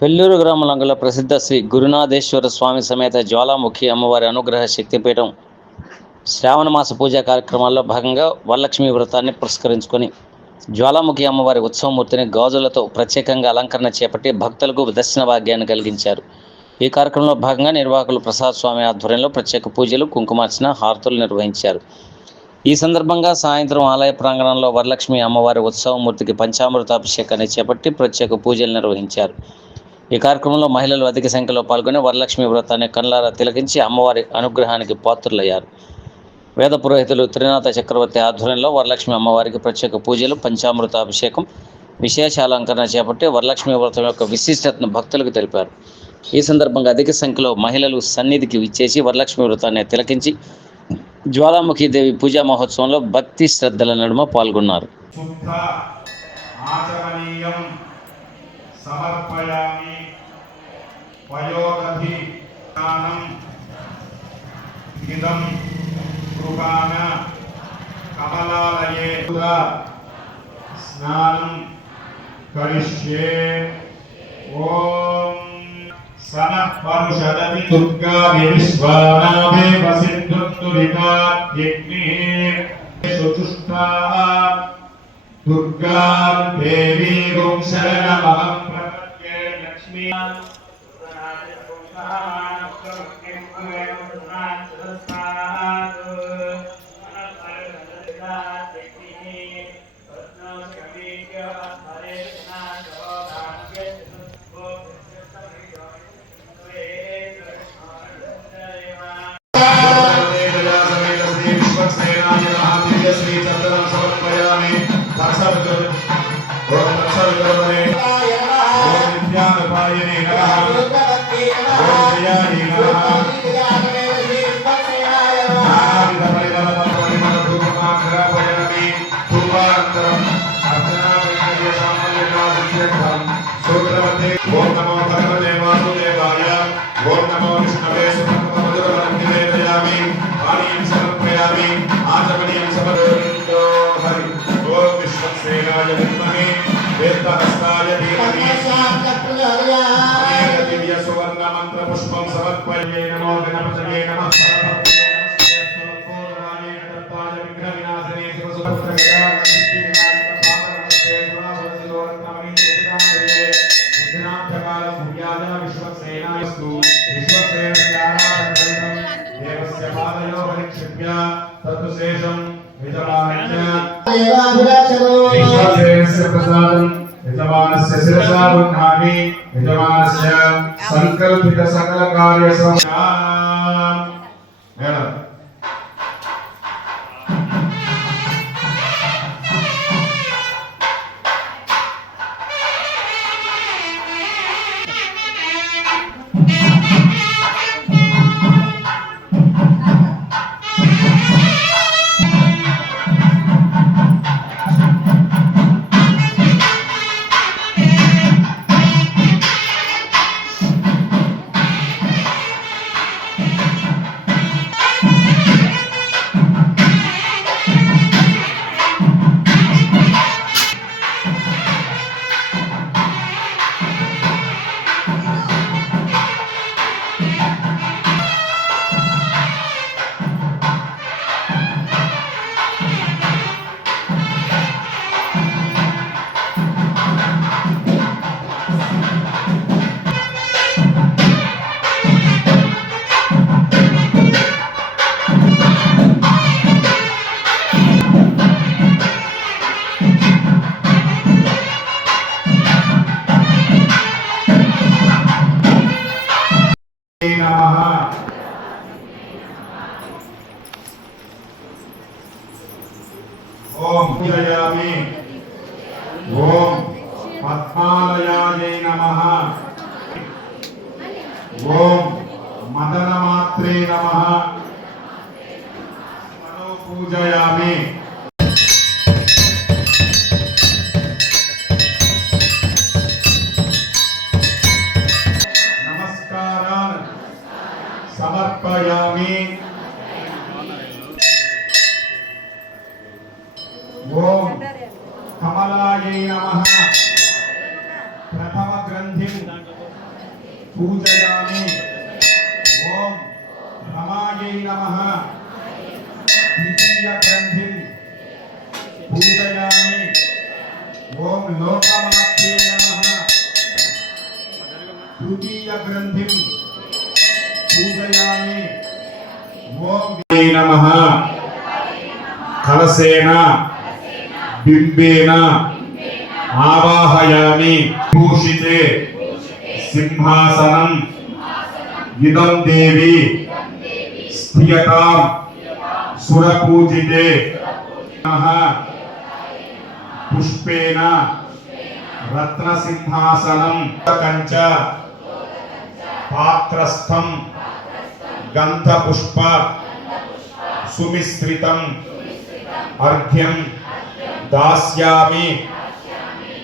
పెళ్ళూరు గ్రామంలో ప్రసిద్ధ శ్రీ గురునాథేశ్వర స్వామి సమేత జ్వాలాముఖి అమ్మవారి అనుగ్రహ శక్తిపీఠం శ్రావణ మాస పూజా కార్యక్రమాల్లో భాగంగా వరలక్ష్మి వ్రతాన్ని పురస్కరించుకొని జ్వాలాముఖి అమ్మవారి ఉత్సవమూర్తిని గాజులతో ప్రత్యేకంగా అలంకరణ చేపట్టి భక్తులకు దర్శన భాగ్యాన్ని కలిగించారు. ఈ కార్యక్రమంలో భాగంగా నిర్వాహకులు ప్రసాద్ స్వామి ఆధ్వర్యంలో ప్రత్యేక పూజలు కుంకుమార్చన హారతులు నిర్వహించారు. ఈ సందర్భంగా సాయంత్రం ఆలయ ప్రాంగణంలో వరలక్ష్మి అమ్మవారి ఉత్సవమూర్తికి పంచామృతాభిషేకాన్ని చేపట్టి ప్రత్యేక పూజలు నిర్వహించారు. ఈ కార్యక్రమంలో మహిళలు అధిక సంఖ్యలో పాల్గొని వరలక్ష్మి వ్రతాన్ని కళ్ళారా తిలకించి అమ్మవారి అనుగ్రహానికి పాత్రులయ్యారు. వేద పురోహితులు త్రినాథ చక్రవర్తి ఆధ్వర్యంలో వరలక్ష్మి అమ్మవారికి ప్రత్యేక పూజలు పంచామృత అభిషేకం విశేష అలంకరణ చేపట్టి వరలక్ష్మి వ్రతం యొక్క విశిష్టతను భక్తులకు తెలిపారు. ఈ సందర్భంగా అధిక సంఖ్యలో మహిళలు సన్నిధికి విచ్చేసి వరలక్ష్మి వ్రతాన్ని తిలకించి జ్వాలాముఖి దేవి పూజా మహోత్సవంలో భక్తి శ్రద్ధల నడుమ పాల్గొన్నారు. సమర్పయామి వయోదభిదానం ఇదం కృపాణ కమలాలయే స్నానం కరిష్యే. ఓం సన పరుషదతి దుర్గా విశ్వనామే వసింధు దురికా దుర్గా దేవీ గోం శరణమహం విజమానస్య విశ్వసేనస్య ప్రసాదం యజమానస్య శిరసా బుద్ధామి యజమానస్య సంకల్పిత సకల కార్య మేడం నమః ఓం పూజయామి ఓం పద్మాలయాయ నమః ఓం మదనమాత్రే నమః మనో పూజయామి. ఓం రమాయై నమ. ద్వితీయ గ్రంథిం. పూజయామి. ఓం లోకమాత్రే నమ. తృతీయ గ్రంథిం. పూజయామి. ఓం వై కలసేన. బింబేన. ఆవాహయామి. భూషితే. సింహాసనం ఇదం దేవి స్థియతాం సురపూజితే నమః పుష్పేన రత్నసింహాసనం కంచ పాత్రస్థం గంధపుష్ప సుమిశ్రితం అర్ఘ్యం దాస్యామి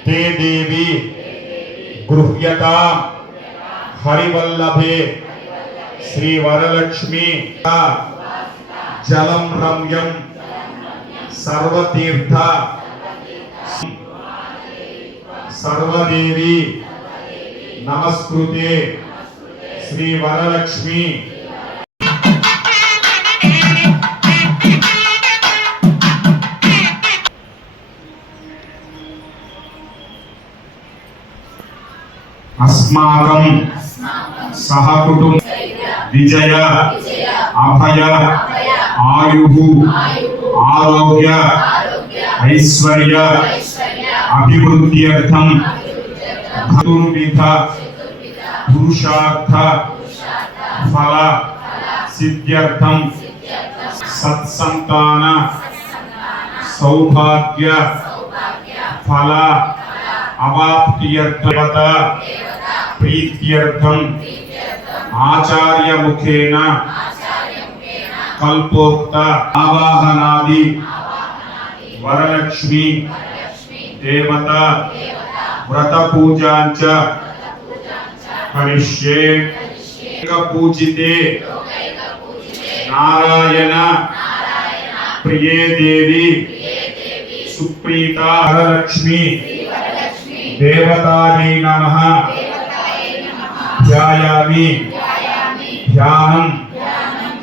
తే దేవి గృహ్యతాం హరివల్లభే. శ్రీ వరలక్ష్మి జలం రమ్యం. సర్వతీర్థ. సర్వదేవి. నమస్కృతే. శ్రీ వరలక్ష్మి అస్మాకం సహకుటుంబ విజయ అభయ ఆయు ఆరోగ్య ఐశ్వర్య అభివృద్ధ్యర్థం చతుర్విధ పురుషార్థ ఫల సిద్ధ్యర్థం సత్సంతాన సౌభాగ్య ఫల అవాప్తియర్థవత ప్రీత్యర్థం ఆచార్య ముఖేన కల్పోక్త ఆవాహనాది వరలక్ష్మి దేవత వ్రత పూజాంచ కరిష్యే పూజితే నారాయణ ప్రియే దేవి సుప్రీత వరలక్ష్మి దేవతాయై నమః. ధ్యాయామి. ధ్యానం.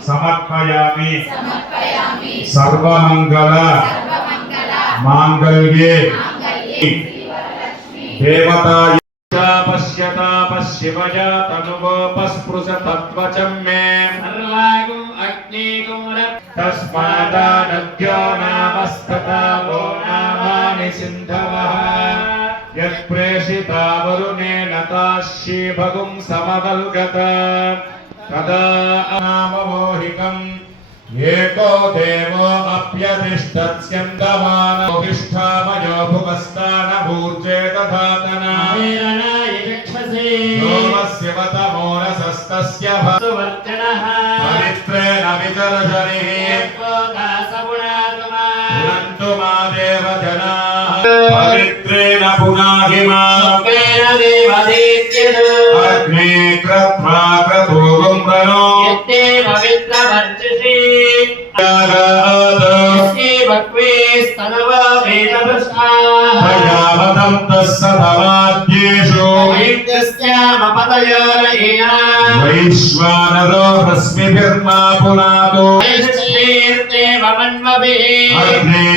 సమర్పయామి. సర్వమంగళ. మాంగళ్యే. దేవతాయ పశ్యత పశ్యవజ తనుగోపస్పృశ తత్వచం మే నామాని సింధవః. యత్ప్రేషితా వరుణేన తాశ్యీభగుం సమవల్గత తదా నామమోహికం ఏకో దేవో అప్యతిష్టత్స్యందమానోభిష్టామయో భువస్థానభూర్జే తథాతనా వీరణాయ చక్షసే సోమస్య వతమోరసస్తస్య భ- పవిత్రేణ విదర్శనిః యత్పోకాసగుణాత్మా పునంతు మా దేవ జనాః పవిత్రేణ పునాహి మా స్వపేన దేవదీత్యదు అగ్నే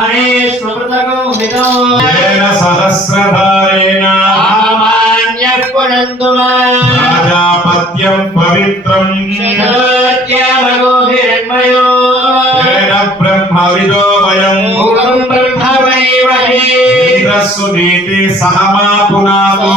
महेश प्रभृतगोहितो येन सहस्रधारेण सामान्यः पुनन्तु राजापत्यं पवित्रं शरत्यामगोभिरन्मयो येन ब्रह्मविदो वयं पूर्वं ब्रह्मवैवहे सुनीति सहमा पुनातु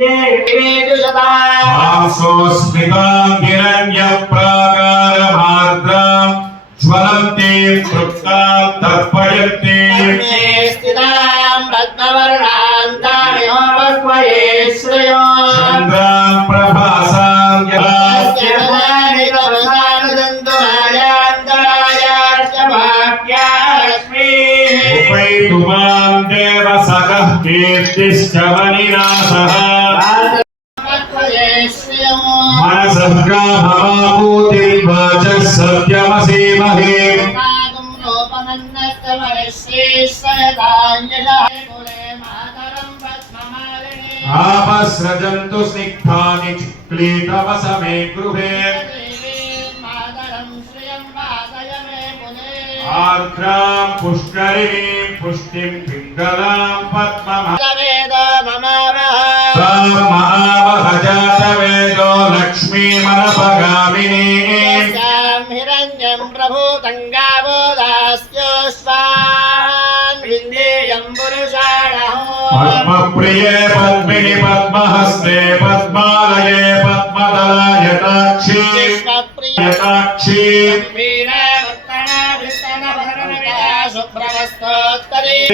विवेदुषता आंसोस्मितां हिरण्यप्राकारमार्द्रां तर्पयन्ति पुमान् देव सकः कीर्तिश्च वनिनाशः मनसः कामवापूतिर्वाचः सत्यमसीमहे आपसृजन्तु स्निग्धानि क्लेतवसमे गृहे आघ्रां पुष्करिणीं पुष्टिं पिङ्गलां पद्म जातवेदो लक्ष्मीमनपगामिनी हिरण्यं प्रभूतङ्गावो दास्यो स्वान्देयं पद्महस्ते पद्मालये पद्मदलायताक्षी। यताक्षी।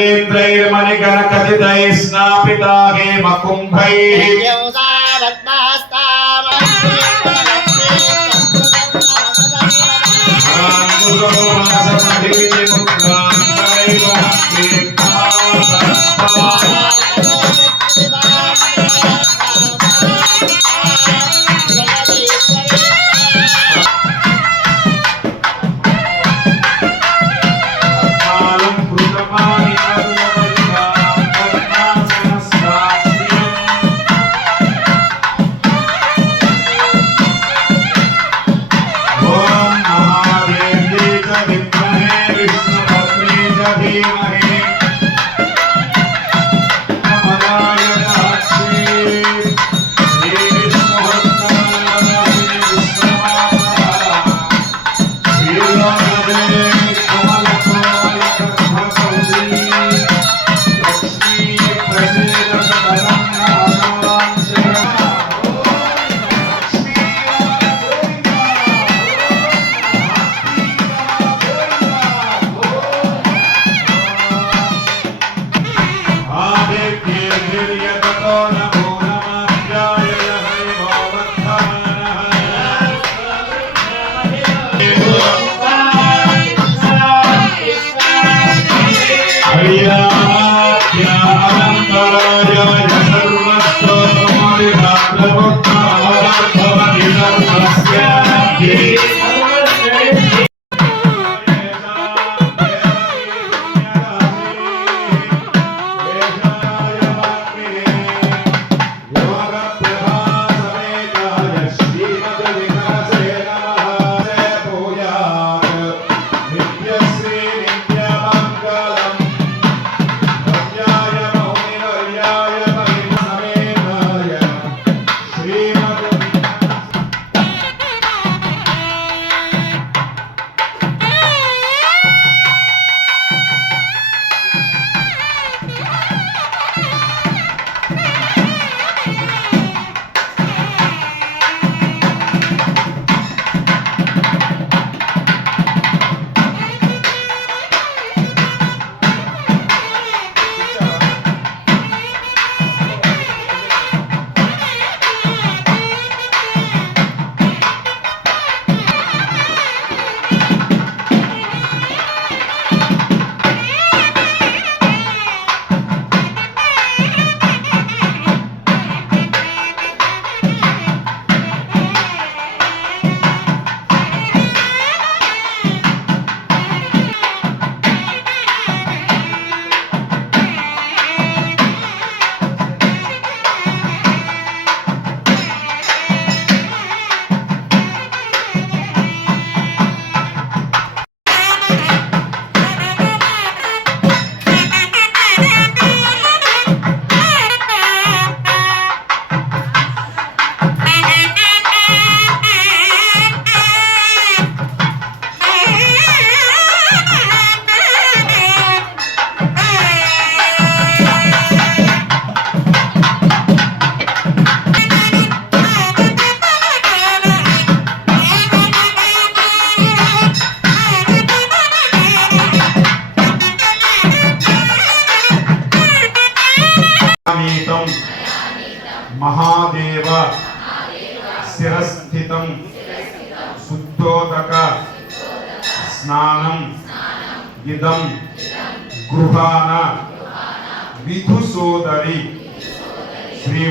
शुभ्रवस्तोत्तरे नेत्रैर्मणिगणकथितैः स्नापिता हेमकुम्भैः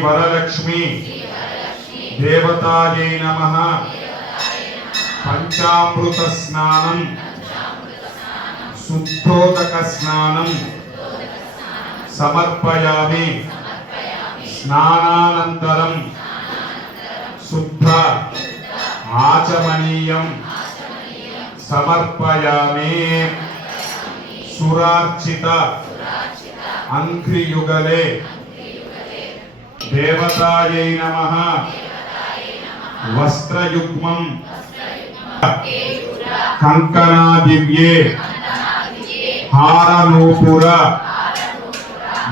వరలక్ష్మి దేవతాయై నమ. పంచామృత స్నానం. శుద్ధోదక స్నానం. సమర్పయామి. స్నానానంతరం. శుద్ధ. ఆచమనీయం. సమర్పయామి. సురార్చిత. అంక్రియుగలే. देवतायै नमः। वस्त्रयुग्मम्। कङ्कणादिव्ये हारनूपुर।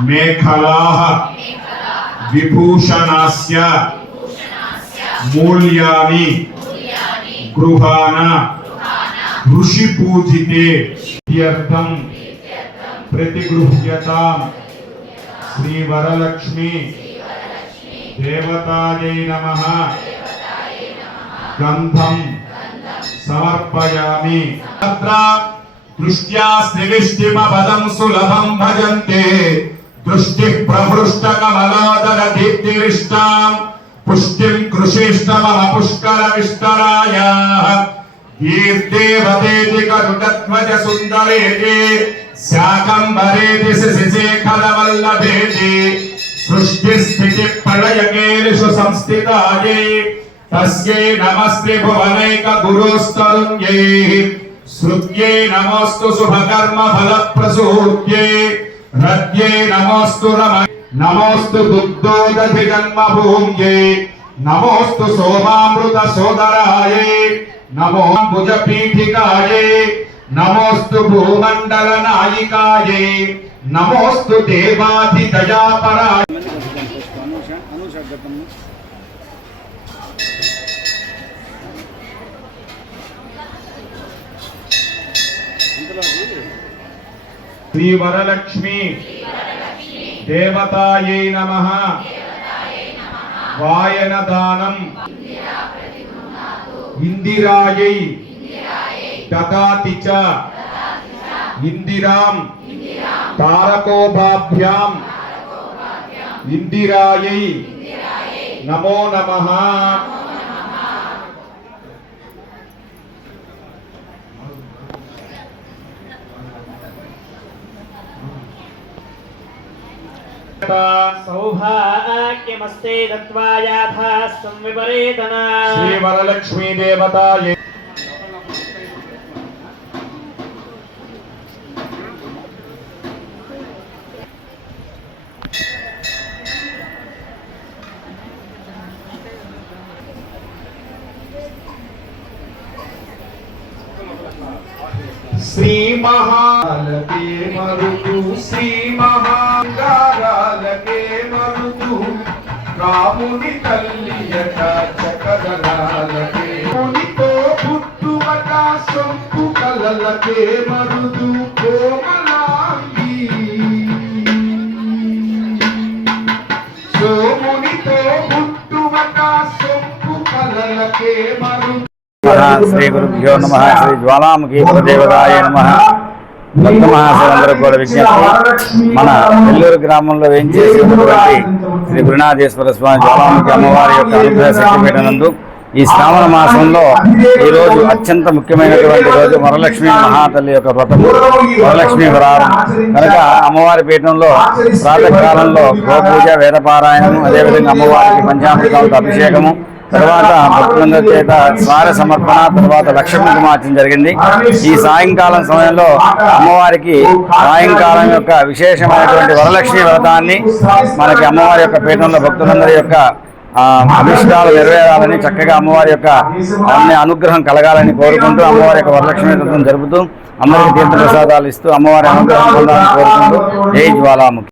मेखलाः। विभूषणस्य। मूल्यानि। गृहाण। ऋषिपूजिते। इत्यर्थं प्रतिगृह्यताम्। श्रीवरलक्ष्मी। देवतायै नमः। गन्धं समर्पयामि। तत्र दृष्ट्या श्रीविष्टिमपदं सुलभं भजन्ते। दृष्टिः प्रहृष्टकमलोदरदीप्तिरिष्टाम् पुष्टिं कृषिष्टमः पुष्करविष्टरायाः कीर्तेवतेति करुणत्वज सुन्दरेति शाकम्भरेति शिशिशेखरवल्लभेति। సృష్టిస్థితి కరుటధ్వజ సుందరేతి సంస్థితాయే తస్యై నమస్తే భువనైక గురోస్తరుణ్యై శృత్యై నమోస్తు శుభకర్మ ఫల ప్రసూత్యై హృద్యై నమోస్తు రమ నమోస్తు దుగ్ధోదధి జన్మ భూమ్యై నమోస్తు సోమామృత సోదరాయ నమో భుజ పీఠికాయ నమోస్తు భూమండల నాయికాయ నమోస్తు దేవాధి దయాపరాయ శ్రీ వరలక్ష్మి దేవతాయై నమ. వాయనదానం ఇందిరాయై. దదాతి చ. ఇందిరాం. తారకోభాభ్యాం. ఇందిరాయై. నమో నమః సౌభాగ్యమస్తే దత్వాయాథాస్తం విపరీతనా శ్రీ వరలక్ష్మీ రాముని తల్లి చకదరాలకే మునితో పుట్టువట సొంపు కలలకే మరుదు కోమలాంగి. సోమునితో పుట్టువట సొంపు కలలకే మరుదు శ్రీ గురుభ్యో నమ శ్రీ జ్వాలాముఖి దేవతాయ నమ. భక్త మహాశయులందరూ కూడా విజ్ఞప్తి మన నెల్లూరు గ్రామంలో వేయించేసి ఉన్నటువంటి శ్రీ గురునాథేశ్వర స్వామి జ్వాలాముఖి అమ్మవారి యొక్క అనుగ్రహ శక్తిపీఠ నందు ఈ శ్రావణ మాసంలో ఈ రోజు అత్యంత ముఖ్యమైనటువంటి రోజు వరలక్ష్మి మహాతల్లి యొక్క వ్రతము వరలక్ష్మి వరారం కనుక అమ్మవారి పీఠంలో ప్రాతకాలంలో గోపూజ వేదపారాయణము అదేవిధంగా అమ్మవారికి పంచామృతాలతో అభిషేకము తర్వాత భక్తులందరి చేత స్వార సమర్పణ తర్వాత లక్ష్మీ కుంకుమార్చన జరిగింది. ఈ సాయంకాలం సమయంలో అమ్మవారికి సాయంకాలం యొక్క విశేషమైనటువంటి వరలక్ష్మి వ్రతాన్ని మనకి అమ్మవారి యొక్క పీఠంలో భక్తులందరి యొక్క అభిష్టాలు నెరవేరాలని చక్కగా అమ్మవారి యొక్క అన్ని అనుగ్రహం కలగాలని కోరుకుంటూ అమ్మవారి యొక్క వరలక్ష్మి వ్రతం జరుపుతూ అందరికీ తీర్థ ప్రసాదాలు ఇస్తూ అమ్మవారి అనుగ్రహం పొందాలని కోరుకుంటూ జై జ్వాలాముఖి.